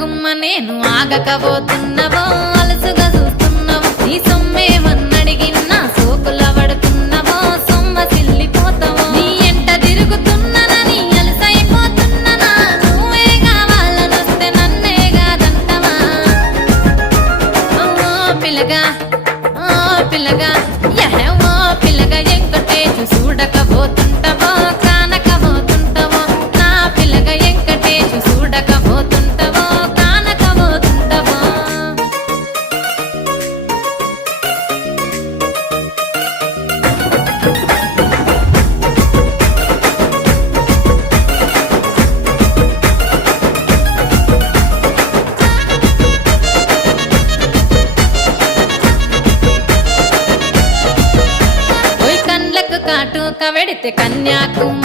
గుమ్మ నేను ఆగకపోతున్నవో అలసుగా చూస్తున్నవో నీ సొమ్మేమన్నడిగిన్నా సోకుల పడుతున్నవో సొమ్మ సిల్లిపోతావో నీ ఎంట తిరుగుతున్ననని అలసైపోతున్ననా నువ్వే కావాలనొస్తే నన్నే కాదంటవా ఓ పిల్లగా ఓ పిల్లగా యహో పిల్లగా ఎంకటేశు చూడకపోతుంటవో కానకపోతుంటవో నా పిల్లగా ఎంకటేశు చూడకపోతుంటవో కానకపోతుంటవో ఓయ్ కండ్లకు కాటుక వెడితే కన్యాకుమారి